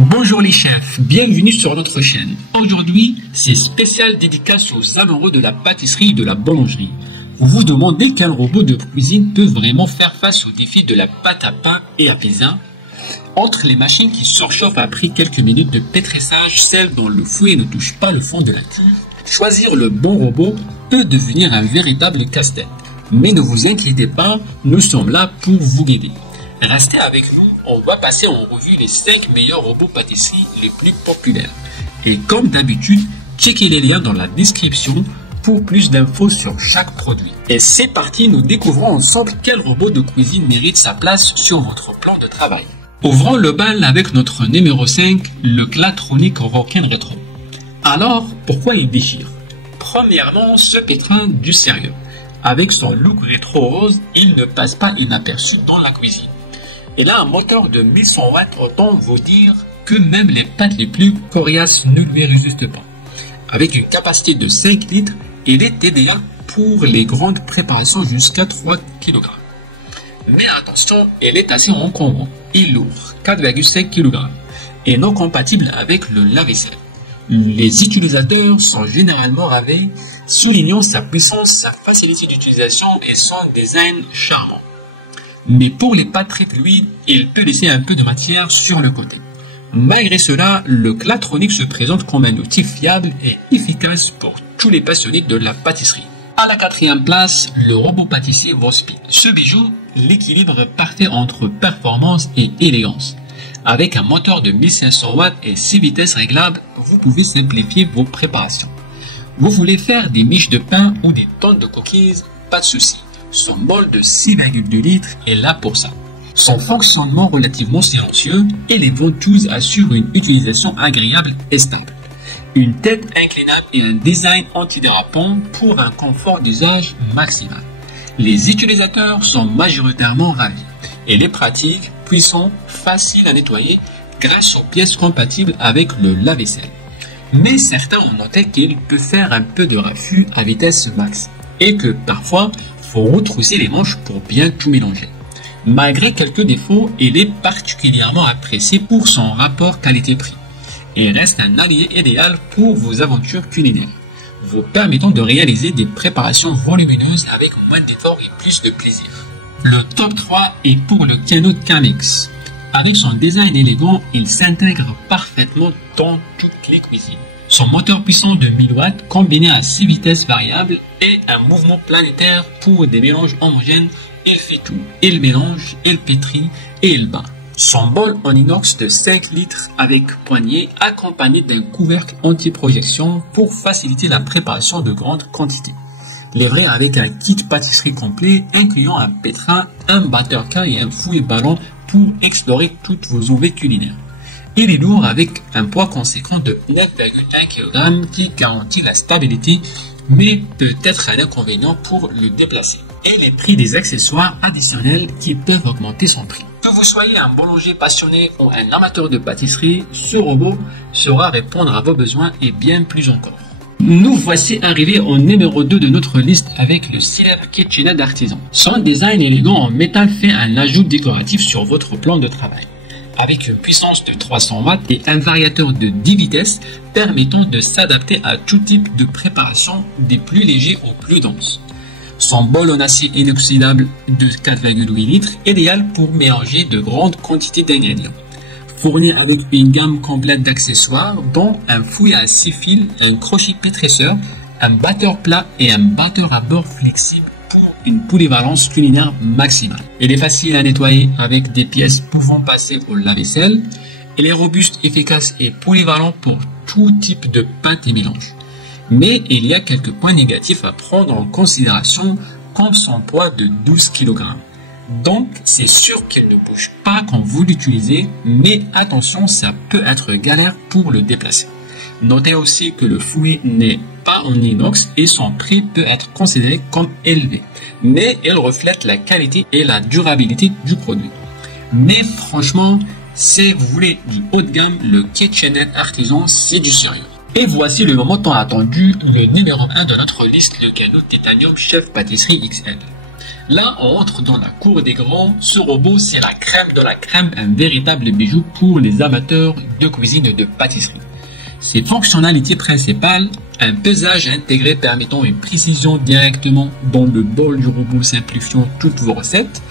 Bonjour les chefs, bienvenue sur notre chaîne. Aujourd'hui, c'est spécial dédicace aux amoureux de la pâtisserie et de la boulangerie. Vous vous demandez quel robot de cuisine peut vraiment faire face au défi de la pâte à pain et à pizza? Entre les machines qui surchauffent après quelques minutes de pétrissage, celles dont le fouet ne touche pas le fond de la cuve, choisir le bon robot peut devenir un véritable casse-tête. Mais ne vous inquiétez pas, nous sommes là pour vous guider. Restez avec nous, on va passer en revue les 5 meilleurs robots pâtisserie les plus populaires. Et comme d'habitude, checkez les liens dans la description pour plus d'infos sur chaque produit. Et c'est parti, nous découvrons ensemble quel robot de cuisine mérite sa place sur votre plan de travail. Ouvrons le bal avec notre numéro 5, le Clatronic Rockin Retro. Alors, pourquoi il déchire? Premièrement, ce pétrin du sérieux. Avec son look rétro rose, il ne passe pas inaperçu dans la cuisine. Il a un moteur de 1100 watts, autant vous dire que même les pâtes les plus coriaces ne lui résistent pas. Avec une capacité de 5 litres, il est idéal pour les grandes préparations jusqu'à 3 kg. Mais attention, il est assez encombrant et lourd, 4,5 kg, et non compatible avec le lave-vaisselle. Les utilisateurs sont généralement ravis, soulignant sa puissance, sa facilité d'utilisation et son design charmant. Mais pour les pâtes très fluides, il peut laisser un peu de matière sur le côté. Malgré cela, le Clatronic se présente comme un outil fiable et efficace pour tous les passionnés de la pâtisserie. À la 4e place, le robot pâtissier Vospeed. Ce bijou, l'équilibre parfait entre performance et élégance. Avec un moteur de 1500 watts et 6 vitesses réglables, vous pouvez simplifier vos préparations. Vous voulez faire des miches de pain ou des tonnes de cookies? Pas de souci. Son bol de 6,2 litres est là pour ça. Son fonctionnement relativement silencieux et les ventouses assurent une utilisation agréable et stable. Une tête inclinable et un design antidérapant pour un confort d'usage maximal. Les utilisateurs sont majoritairement ravis. Il est pratique, puissant, facile à nettoyer grâce aux pièces compatibles avec le lave-vaisselle. Mais certains ont noté qu'il peut faire un peu de raffut à vitesse max et que parfois, il faut retrousser les manches pour bien tout mélanger. Malgré quelques défauts, il est particulièrement apprécié pour son rapport qualité-prix et reste un allié idéal pour vos aventures culinaires, vous permettant de réaliser des préparations volumineuses avec moins d'efforts et plus de plaisir. Le top 3 est pour le Kano Chemex. Avec son design élégant, il s'intègre parfaitement dans toutes les cuisines. Son moteur puissant de 1000 watts combiné à 6 vitesses variables et un mouvement planétaire pour des mélanges homogènes, il fait tout. Il mélange, il pétrit et il bat. Son bol en inox de 5 litres avec poignée accompagné d'un couvercle anti-projection pour faciliter la préparation de grandes quantités. Livré avec un kit pâtisserie complet incluant un pétrin, un batteur-cas et un fouet ballon pour explorer toutes vos envies culinaires. Il est lourd avec un poids conséquent de 9,1 kg qui garantit la stabilité, mais peut être un inconvénient pour le déplacer. Et les prix des accessoires additionnels qui peuvent augmenter son prix. Que vous soyez un boulanger passionné ou un amateur de pâtisserie, ce robot saura répondre à vos besoins et bien plus encore. Nous voici arrivés au numéro 2 de notre liste avec le célèbre KitchenAid Artisan. Son design élégant en métal fait un ajout décoratif sur votre plan de travail. Avec une puissance de 300 watts et un variateur de 10 vitesses permettant de s'adapter à tout type de préparation, des plus légers aux plus denses. Son bol en acier inoxydable de 4,8 litres, idéal pour mélanger de grandes quantités d'ingrédients. Fourni avec une gamme complète d'accessoires, dont un fouet à 6 fils, un crochet pétrisseur, un batteur plat et un batteur à bord flexible pour une polyvalence culinaire maximale. Il est facile à nettoyer avec des pièces pouvant passer au lave-vaisselle. Il est robuste, efficace et polyvalent pour tout type de pâte et mélange. Mais il y a quelques points négatifs à prendre en considération comme son poids de 12 kg. Donc, c'est sûr qu'il ne bouge pas quand vous l'utilisez, mais attention, ça peut être galère pour le déplacer. Notez aussi que le fouet n'est pas en inox et son prix peut être considéré comme élevé, mais il reflète la qualité et la durabilité du produit. Mais franchement, si vous voulez du haut de gamme, le KitchenAid Artisan, c'est du sérieux. Et voici le moment tant attendu, le numéro 1 de notre liste, le Kano Titanium Chef Pâtisserie XL. Là, on entre dans la cour des grands. Ce robot, c'est la crème de la crème, un véritable bijou pour les amateurs de cuisine et de pâtisserie. Ses fonctionnalités principales, un pesage intégré permettant une précision directement dans le bol du robot simplifiant toutes vos recettes,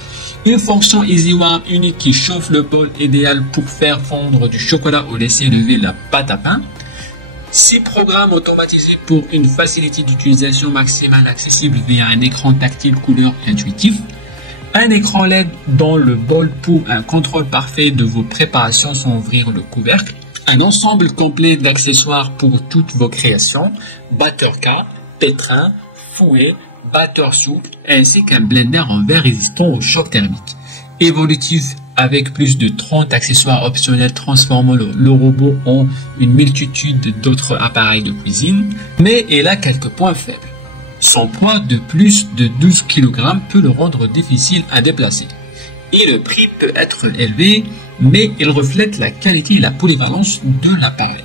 une fonction Easy Warm unique qui chauffe le bol idéal pour faire fondre du chocolat ou laisser lever la pâte à pain, 6 programmes automatisés pour une facilité d'utilisation maximale accessible via un écran tactile couleur intuitif, un écran LED dans le bol pour un contrôle parfait de vos préparations sans ouvrir le couvercle, un ensemble complet d'accessoires pour toutes vos créations, batteur K, pétrin, fouet, batteur souple, ainsi qu'un blender en verre résistant au choc thermique. Évolutif avec plus de 30 accessoires optionnels transformant le robot en une multitude d'autres appareils de cuisine, mais il a quelques points faibles. Son poids de plus de 12 kg peut le rendre difficile à déplacer. Et le prix peut être élevé, mais il reflète la qualité et la polyvalence de l'appareil.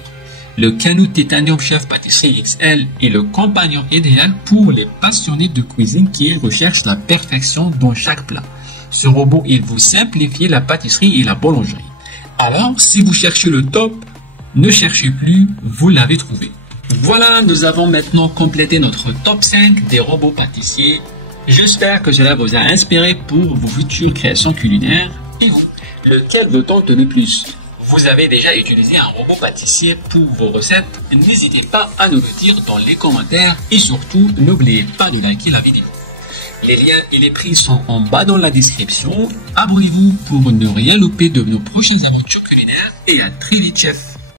Le Canoo Titanium Chef Pâtisserie XL est le compagnon idéal pour les passionnés de cuisine qui recherchent la perfection dans chaque plat. Ce robot, il vous simplifie la pâtisserie et la boulangerie. Alors, si vous cherchez le top, ne cherchez plus, vous l'avez trouvé. Voilà, nous avons maintenant complété notre top 5 des robots pâtissiers. J'espère que cela vous a inspiré pour vos futures créations culinaires. Et vous, lequel vous tente le plus? Vous avez déjà utilisé un robot pâtissier pour vos recettes? N'hésitez pas à nous le dire dans les commentaires et surtout, n'oubliez pas de liker la vidéo. Les liens et les prix sont en bas dans la description. Abonnez-vous pour ne rien louper de nos prochaines aventures culinaires et à très vite, chef.